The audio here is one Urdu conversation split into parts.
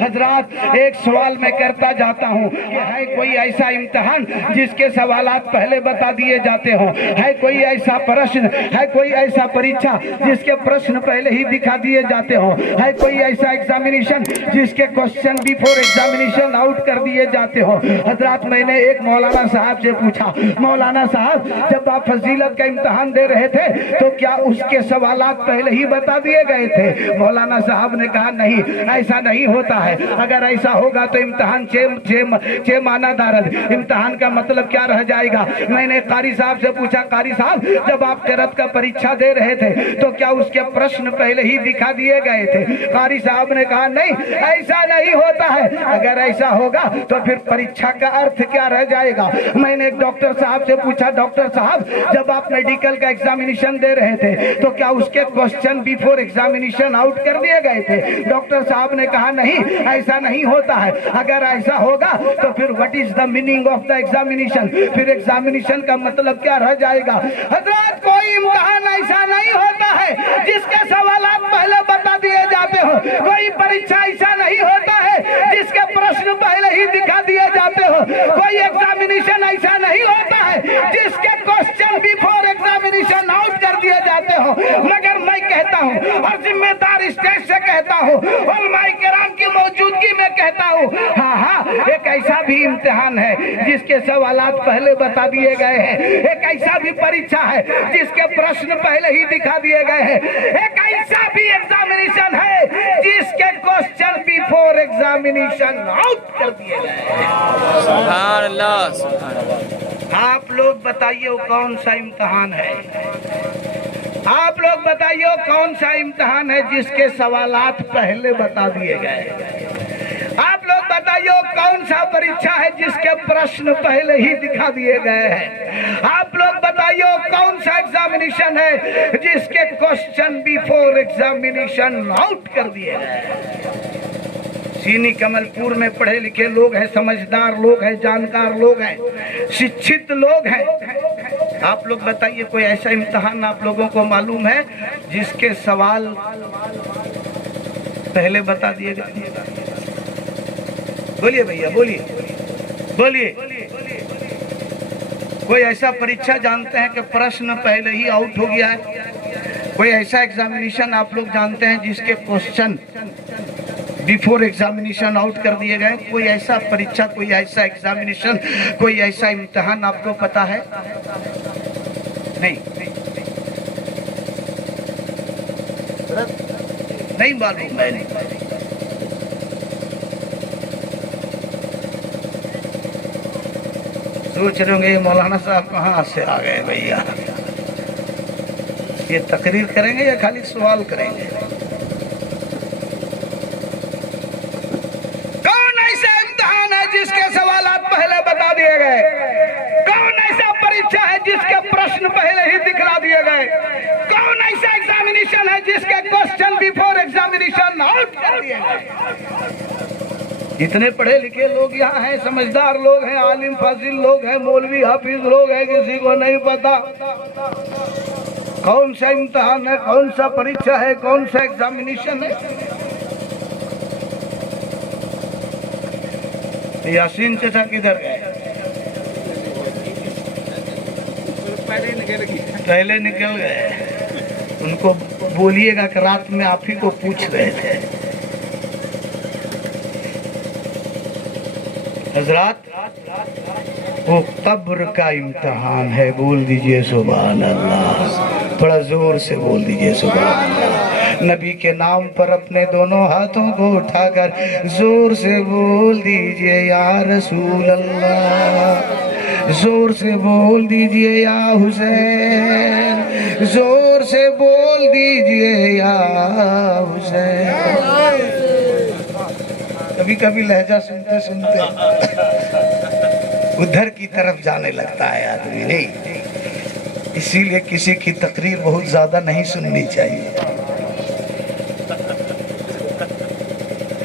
حضرات ایک سوال میں کرتا جاتا ہوں کہ ہے کوئی ایسا امتحان جس کے سوالات پہلے بتا دیے جاتے ہوں؟ ہے کوئی ایسا پرشن، ہے کوئی ایسا پریچھا جس کے پرشن پہلے ہی دکھا دیے جاتے ہوں؟ ہے کوئی ایسا ایگزامینیشن جس کے کوسچن بیفور ایگزامینیشن آؤٹ کر دیے جاتے ہوں؟ حضرات میں نے ایک مولانا صاحب سے پوچھا، مولانا صاحب جب آپ فضیلت کا امتحان دے رہے تھے تو کیا اس کے سوالات پہلے ہی بتا دیے گئے تھے؟ مولانا صاحب نے کہا نہیں، ایسا نہیں ہوتا ہے۔ اگر ایسا ہوگا تو امتحان چھ معنی دارد، امتحان کا مطلب کیا رہ جائے گا؟ میں نے قاری صاحب سے پوچھا، قاری صاحب جب آپ قرأت کا پریچھا دے رہے تھے تو کیا اس کے پرشن پہلے ہی دکھا دیے گئے تھے؟ قاری صاحب نے کہا نہیں، ایسا نہیں ہوتا ہے۔ اگر ایسا ہوگا تو پھر پریچھا کا ارتھ کیا رہ جائے گا؟ میں نے ایک ڈاکٹر صاحب سے پوچھا، ڈاکٹر صاحب جب آپ میڈیکل کا ایگزامینیشن دے رہے تھے تو کیا اس کے کوسچن بیفور ایگزامینیشن آؤٹ کر دیے گئے تھے؟ ڈاکٹر صاحب نے کہا نہیں، ایسا نہیں ہوتا ہے۔ اگر ایسا ہوگا تو پھر what is the meaning of the examination؟ پھر ایگزامینیشن کا مطلب کیا رہ جائے گا؟ حضرات کوئی امتحان ایسا نہیں ہوتا ہے جس کے سوالات پہلے بتا دیے جاتے ہوں، کوئی پریچھا ایسا نہیں ہوتا ہے جس کے پرشن پہلے ہی دکھا دیے جاتے ہوں، کوئی ایگزامینیشن ایسا نہیں ہوتا ہے جس کے کوسچن بیفور ایگزامینیشن آؤٹ کر دیے جاتے ہوں۔ مگر میں کہتا ہوں اور ذمہ دار اسٹیج سے کہتا ہوں، علماء کرام کی موجودگی میں کہتا ہوں، ہاں ایک ایسا بھی امتحان ہے جس کے سوالات پہلے بتا دیے گئے ہیں، ایک ایسا بھی پریچھا ہے جس کے پرشن پہلے ہی دکھا دیے گئے ہیں، ایک ایسا بھی ایگزامینیشن ہے جس کے کوسچن بیفور ایگزامینیشن آؤٹ کر دیے گئے ہیں۔ سبحان اللہ، سبحان اللہ۔ آپ لوگ بتائیے وہ کون سا امتحان ہے؟ آپ لوگ بتائیے وہ کون سا امتحان ہے جس کے سوالات پہلے بتا دیے گئے؟ آپ لوگ بتائیے وہ کون سا پریچھا ہے جس کے پرشن پہلے ہی دکھا دیے گئے ہیں؟ آپ لوگ بتائیے وہ کون سا ایگزامینیشن ہے جس کے کوسچن بیفور ایگزامینیشن آؤٹ کر دیے گئے ہیں؟ سینی کمل پور میں پڑھے لکھے لوگ ہیں، سمجھدار لوگ ہیں، جانکار لوگ ہیں، شکشت لوگ ہیں۔ آپ لوگ بتائیے کوئی ایسا امتحان آپ لوگوں کو معلوم ہے جس کے سوال پہلے بتا دیے گئے؟ بولیے بھیا، بولیے۔ کوئی ایسا پریچھا جانتے ہیں کہ پرشن پہلے ہی آؤٹ ہو گیا ہے؟ کوئی ایسا ایگزامینیشن آپ لوگ جانتے ہیں جس کے کوسچن بیفور ایگزامینیشن آؤٹ کر دیے گئے؟ کوئی ایسا پریچھا، کوئی ایسا ایگزامینیشن، کوئی ایسا امتحان آپ کو پتا ہے؟ نہیں معلوم ہے۔ سوچ رہے ہوں گے یہ مولانا صاحب کہاں سے آ گئے بھیا، یہ تقریر کریں گے یا خالی سوال کریں گے؟ کون ایسا امتحان ہے جس کے سوالات پہلے بتا دیے گئے؟ کون ایسا پریچھا ہے جس کے پرشن پہلے ہی دکھلا دیے گئے؟ کون ایسا ایگزامینیشن ہے جس کے کوسچن بیفور ایگزامینیشن آؤٹ کر دیے گئے؟ جتنے پڑھے لکھے لوگ یہاں ہیں، سمجھدار لوگ ہیں، عالم فاضل لوگ ہیں، مولوی حافظ لوگ ہیں، کسی کو نہیں پتا کون سا امتحان ہے، کون سا پریچھا ہے، کون سا ایگزامینیشن ہے؟ یاسین چچا کدھر گئے؟ پہلے نکل گئے۔ ان کو بولیے گا کہ رات میں آپ ہی کو پوچھ رہے تھے۔ حضرات وہ قبر کا امتحان ہے، بول دیجئے سبحان اللہ، تھوڑا زور سے بول دیجئے سبحان اللہ۔ نبی کے نام پر اپنے دونوں ہاتھوں کو اٹھا کر زور سے بول دیجئے یا رسول اللہ، زور سے بول دیجئے یا حسین، زور سے بول دیجئے یا حسین۔ کبھی کبھی لہجہ سنتے سنتے ادھر کی طرف جانے لگتا ہے آدمی، نہیں، اسی لیے کسی کی تقریر بہت زیادہ نہیں سننی چاہیے۔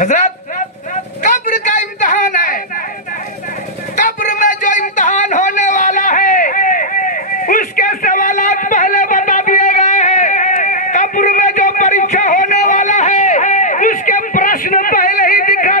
حضرات قبر کا امتحان ہے، قبر میں جو امتحان ہونے والا ہے اس کے سوالات پہلے بتا دیے گئے ہیں۔ قبر میں جو پریچھا ہونے والا ہے اس کے پرشن پہلے ہی دکھا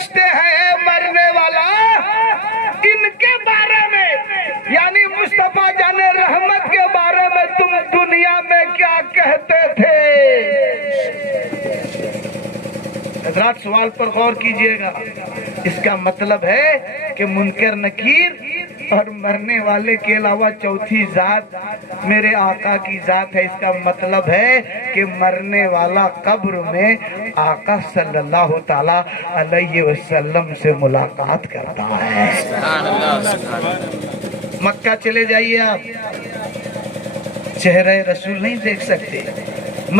پوچھتے ہیں مرنے والا ان کے بارے میں، یعنی مصطفیٰ جان رحمت کے بارے میں تم دنیا میں کیا کہتے تھے؟ حضرات سوال پر غور کیجئے گا، اس کا مطلب ہے کہ منکر نکیر اور مرنے والے کے علاوہ چوتھی ذات میرے آقا کی ذات ہے۔ اس کا مطلب ہے کہ مرنے والا قبر میں آقا صلی اللہ تعالی علیہ وسلم سے ملاقات کرتا ہے۔ سبحان اللہ سبحان اللہ۔ مکہ چلے جائیے آپ، چہرہ رسول نہیں دیکھ سکتے۔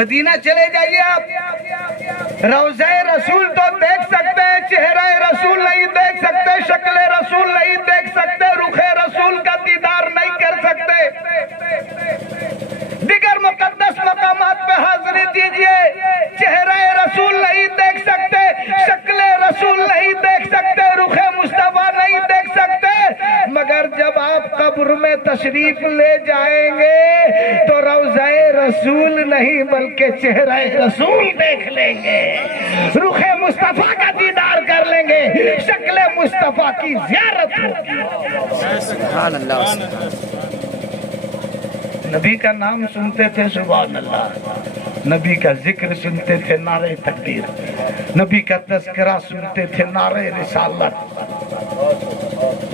مدینہ چلے جائیے آپ، روضہ رسول تو دیکھ سکتے ہیں، چہرہ رسول نہیں دیکھ سکتے، شکل رسول نہیں دیکھ سکتے، رخ رسول کا دیدار نہیں کر سکتے۔ دیگر مقدس مقامات پہ حاضری دیجئے، چہرہ رسول نہیں دیکھ سکتے، شکل رسول نہیں دیکھ سکتے، رخ مصطفیٰ نہیں دیکھ سکتے، مگر جب آپ قبر میں تشریف لے جائیں گے تو روضہ رسول نہیں بلکہ چہرہ رسول دیکھ لیں گے، رخ مصطفیٰ کا دیدار کر لیں گے، شکل مصطفیٰ کی زیارت ہوگی۔ سبحان اللہ سبحان اللہ۔ نبی کا نام سنتے تھے سبحان اللہ، نبی کا ذکر سنتے تھے نعرہ تکبیر، نبی کا تذکرہ سنتے تھے نعرہ رسالت،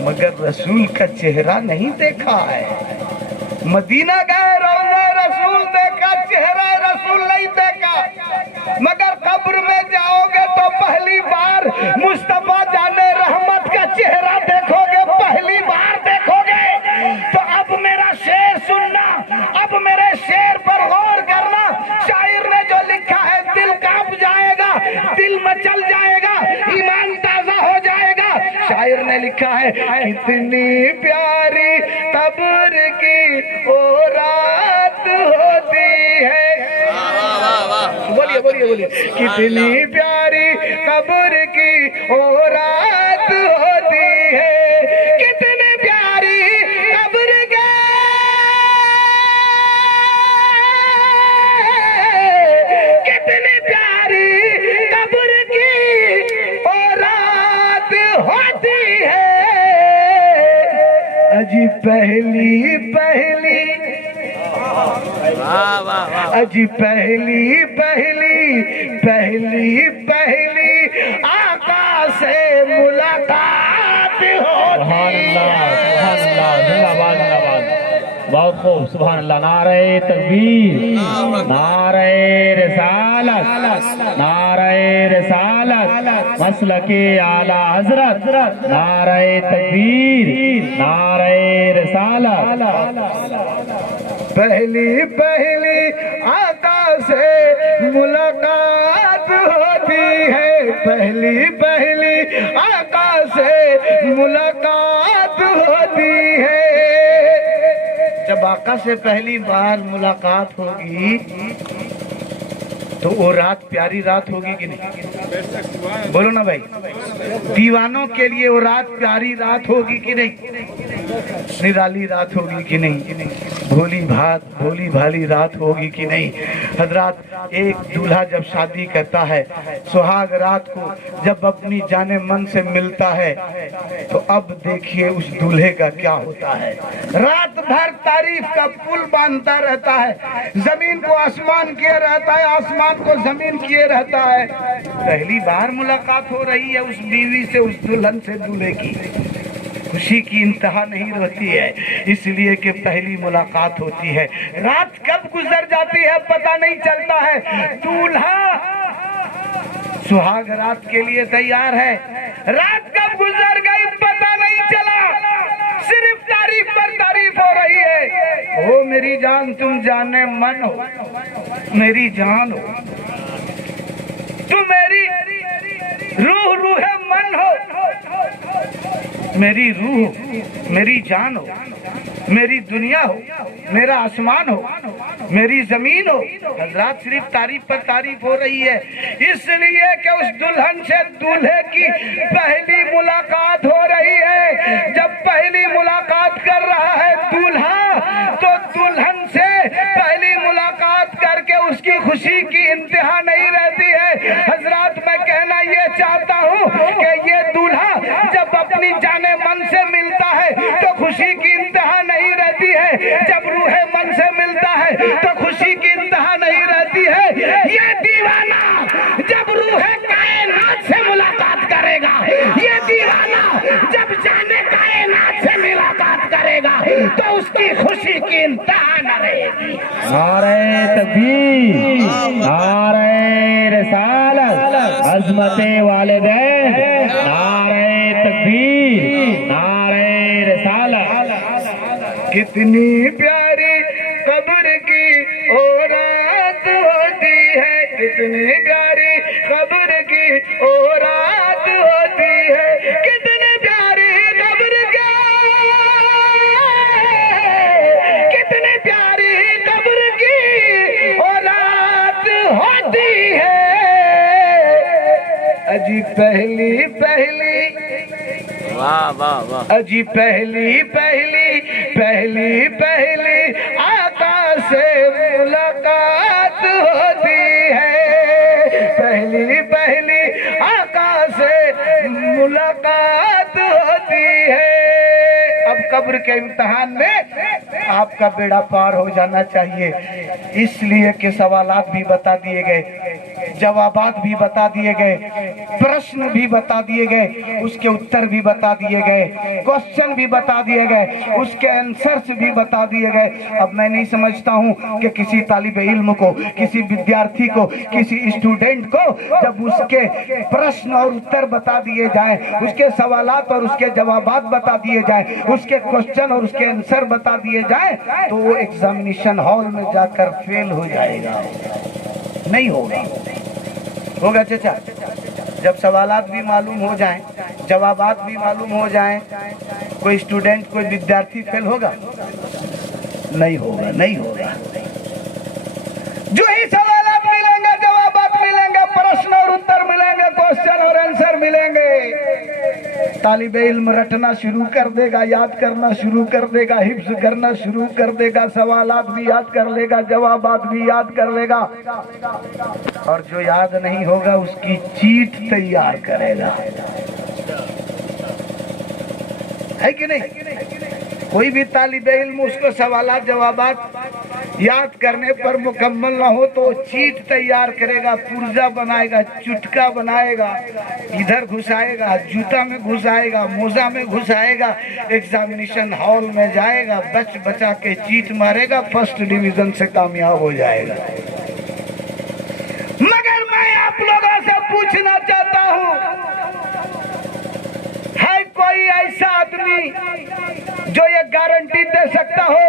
مگر رسول کا چہرہ نہیں دیکھا ہے۔ مدینہ گئے، روضہ رسول دیکھا، چہرہ رسول نہیں دیکھا، مگر قبر میں جاؤ گے تو پہلی بار مصطفیٰ جان رحمت کا چہرہ دیکھو گے، پہلی بار دیکھو گے۔ تو اب میرا شعر سننا، اب میرے شعر پر غور کرنا۔ شاعر نے جو لکھا ہے دل کانپ جائے گا، دل مچل جائے گا، ایمان تازہ ہو جائے گا۔ شاعر نے لکھا ہے کتنی پیاری قبر کی وہ رات ہوتی ہے، بولیے بولیے بولیے، کتنی پیاری قبر کی وہ رات ہوتی ہے، کتنی پیاری قبر کے، کتنی پیاری قبر کی وہ رات ہوتی ہے، اجی پہلی پہلی، واہ واہ واہ۔ اجی پہلی پہلی پہلی پہلی آقا سے ملاقات ہوتی ہے۔ سبحان اللہ، زندہ باد زندہ باد، بہت خوب، سبحان اللہ۔ نعرہ تکبیر، نعرہ رسالت، نعرہ رسالت، مسلک اعلی حضرت، نعرہ تکبیر، نعرہ رسالت۔ پہلی پہلی آقا سے ملاقات ہوتی ہے، پہلی پہلی آقا سے ملاقات ہوتی ہے۔ جب آقا سے پہلی بار ملاقات ہوگی تو وہ رات پیاری رات ہوگی کہ نہیں؟ بولو نا بھائی، دیوانوں کے لیے وہ رات پیاری رات ہوگی کہ نہیں؟ نرالی رات ہوگی کہ نہیں؟ بھولی بھالی رات ہوگی کہ نہیں؟ حضرات، ایک دولہا جب شادی کرتا ہے، سہاگ رات کو جب اپنی جان من سے ملتا ہے تو اب دیکھیے اس دولہے کا کیا ہوتا ہے۔ رات بھر تعریف کا پل باندھتا رہتا ہے، زمین کو آسمان کیے رہتا ہے، آسمان کو زمین کیے رہتا ہے۔ پہلی بار ملاقات ہو رہی ہے اس بیوی سے، اس دلہن سے دولہے کی، خوشی کی انتہا نہیں رہتی ہے، اس لیے کہ پہلی ملاقات ہوتی ہے۔ رات کب گزر جاتی ہے پتہ نہیں چلتا ہے، دولہا سہاگ رات کے لیے تیار ہے، رات کب گزر گئی پتہ نہیں چلا، صرف تعریف پر تعریف ہو رہی ہے۔ او میری جان، تم جانے من ہو، میری جان ہو، تم میری روح من ہو، میری روح، میری جان ہو، میری دنیا ہو، میرا آسمان ہو، میری زمین ہو۔ حضرات، صرف تعریف پر تعریف ہو رہی ہے، اس لیے کہ اس دلہن سے دولہے کی پہلی ملاقات ہو رہی ہے۔ جب پہلی ملاقات کر رہا ہے دولہا تو دلہن سے پہلی ملاقات کر کے اس کی خوشی کی انتہا نہیں رہتی ہے۔ حضرات، میں کہنا یہ چاہتا ہوں کہ اپنی جانے من سے ملتا ہے تو خوشی کی انتہا نہیں رہتی ہے، جب روح من سے ملتا ہے تو خوشی کی انتہا نہیں رہتی ہے۔ یہ دیوانہ جب روح کائنات سے ملاقات کرے گا، یہ دیوانہ جب جانے کائنات سے ملاقات کرے گا تو اس کی خوشی کی انتہا نہ رہے گی۔ نعرہ تکبیر، نعرہ رسالت، عظمت والدین، نعرہ تکبیر، نعرہ رسالت۔ کتنی پیاری قبر کی اورات ہوتی ہے، کتنی پیاری قبر کی اورات ہوتی ہے، کتنی پیاری قبر کی، کتنی پیاری قبر کی اورات ہوتی ہے۔ اجی پہلی پہلی، واہ واہ واہ، اجی پہلی پہلی پہلی پہلی آقا سے ملاقات ہوتی ہے، پہلی پہلی آقا سے ملاقات ہوتی ہے۔ اب قبر کے امتحان میں آپ کا بیڑا پار ہو جانا چاہیے، اس لیے کہ سوالات بھی بتا دیے گئے، جوابات بھی بتا دیے گئے، پرشن بھی بتا دیے گئے، اس کے اتر بھی بتا دیے گئے، کوسچن بھی بتا دیے گئے، اس کے آنسرز بھی بتا دیے گئے۔ اب میں نہیں سمجھتا ہوں کہ کسی طالب علم کو، کسی ودیارتھی کو، کسی اسٹوڈنٹ کو جب اس کے پرشن اور اتر بتا دیے جائیں، اس کے سوالات اور اس کے جوابات بتا دیے جائیں، اس کے کوسچن اور اس کے آنسر بتا دیے جائیں تو وہ ایگزامینیشن ہال میں جا کر فیل ہو جائے گا، نہیں ہوگا۔ ہوگا چچا؟ جب سوالات بھی معلوم ہو جائیں، جوابات بھی معلوم ہو جائیں، کوئی اسٹوڈنٹ، کوئی ودیارتھی فیل ہوگا؟ نہیں ہوگا، نہیں ہوگا۔ جو ہی سوالات ملیں گے، جوابات ملیں گے، پرشن اور اتر ملیں گے، کوسچن اور آنسر ملیں گے، طالب علم رٹنا شروع کر دے گا، یاد کرنا شروع کر دے گا، حفظ کرنا شروع کر دے گا، سوالات بھی یاد کر لے گا، جوابات بھی یاد کر لے گا، اور جو یاد نہیں ہوگا اس کی چیٹ تیار کرے گا، ہے کہ نہیں؟ کوئی بھی طالب علم اس کو سوالات جوابات یاد کرنے پر مکمل نہ ہو تو چیٹ تیار کرے گا، پرزہ بنائے گا، چٹکا بنائے گا، ادھر گھسائے گا، جوتا میں گھسائے گا، موزہ میں گھسائے گا، ایگزامینیشن ہال میں جائے گا، بچ بچا کے چیٹ مارے گا، فرسٹ ڈویژن سے کامیاب ہو جائے گا۔ مگر میں آپ لوگوں سے پوچھنا چاہتا ہوں، ہے کوئی ایسا آدمی جو یہ گارنٹی دے سکتا ہو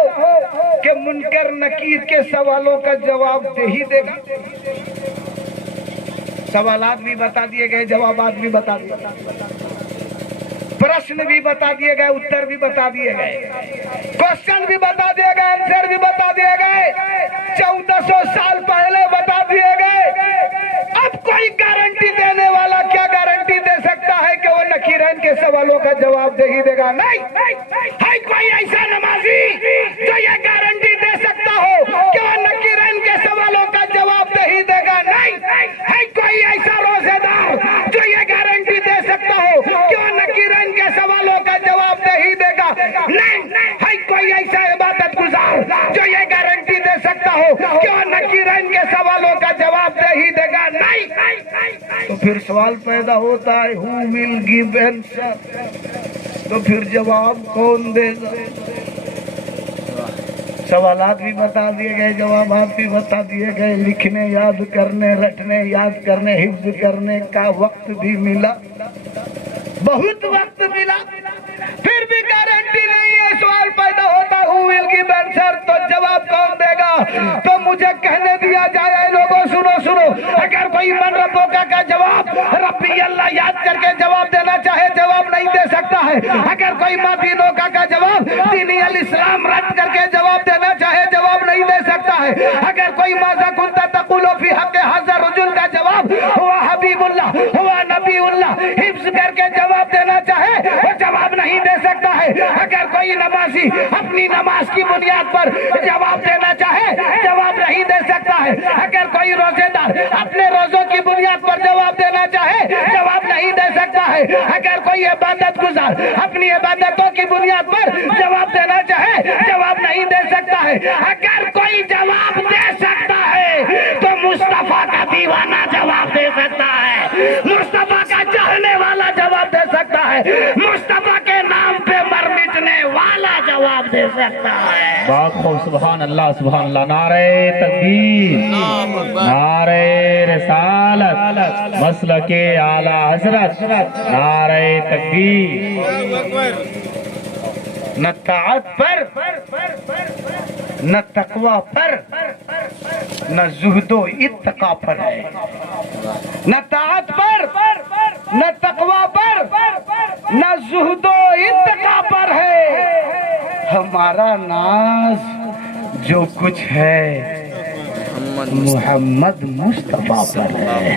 کہ منکر نکیر کے سوالوں کا جواب دے ہی دے گا؟ سوالات بھی بتا دیے گئے، جوابات بھی بتا دیے گئے، پرشن بھی بتا دیے گئے، اتر بھی بتا دیے گئے، کوسچن بھی بتا دیے گئے، آنسر بھی بتا دیے گئے، 1400 سال پہلے بتا دیے گئے۔ اب کوئی گارنٹی دینے والا کیا گارنٹی دے سکتا ہے کہ وہ نکیرین کے سوالوں کا جواب دے ہی دے گا؟ نہیں۔ ہے کوئی ایسا نمازی جو یہ گارنٹی دے سکتا ہو کہ وہ نکیرین کے سوالوں کا جواب دے ہی دے گا؟ نہیں۔ ہے کوئی ایسا روزہ دار جو یہ گارنٹی دے سکتا ہو کہ وہ نکیرین کے سوالوں کا جواب دے ہی دے گا؟ نہیں۔ ہے کوئی ایسا عبادت گزار جو یہ گارنٹی دے سکتا ہو کہ وہ نکیرین کے سوالوں کا جواب دے ہی دے گا؟ نہیں۔ تو پھر سوال پیدا ہوتا ہے who will give answer؟ تو پھر جواب کون دے گا؟ سوالات بھی بتا دیے گئے، جوابات بھی بتا دیے گئے، لکھنے، یاد کرنے، رٹنے، یاد کرنے، حفظ کرنے کا وقت بھی ملا، بہت وقت ملا، پھر بھی گارنٹی نہیں ہے۔ سوال پیدا ہوتا who will give answer؟ تو جواب کون دے گا؟ تو مجھے کہنے دیا جائے، اے لوگوں سنو، اگر کوئی من ربوں کا جواب ربی اللہ یاد کر کے جواب دینا چاہے، جواب نہیں دے سکتا ہے۔ اگر کوئی ماں دینوں کا جواب دینی الاسلام رد کر کے جواب دینا چاہے، جواب نہیں دے سکتا ہے۔ اگر کوئی ماذا کنت تقول فی حق ھذا الرجل کا جواب ہوا حبیب اللہ، ہوا نبی اللہ، حفظ کر کے جواب دینا چاہے، وہ جواب نہیں دے سکتا ہے. اگر کوئی نمازی اپنی نماز کی بنیاد پر جواب دینا چاہے جواب نہیں دے سکتا ہے. اگر کوئی روزے دار اپنے روزوں کی بنیاد پر جواب دینا چاہے جواب نہیں دے سکتا ہے. اگر کوئی عبادت گزار اپنی عبادتوں کی بنیاد پر جواب دینا چاہے جواب نہیں دے سکتا ہے. اگر کوئی جواب دے سکتا ہے تو مصطفیٰ کا دیوانہ جواب دے سکتا ہے, مصطفیٰ کا چاہنے والا جواب دے سکتا ہے, مصطفیٰ کے نام پہ مر مٹنے والا جواب دے سکتا ہے. بہت خوب, سبحان اللہ, نعرہ تکبیر, نعرہ رسالت, مسلک اعلی حضرت, نعرہ تکبیر. نہ طاعت پر نہ تقوی پر نہ زہد و اتقا پر ہے. نہ طاعت پر نہ تقوی پر نہ زہد و اتقا پر ہے. ہمارا ناز جو کچھ ہے محمد مصطفیٰ پر ہے.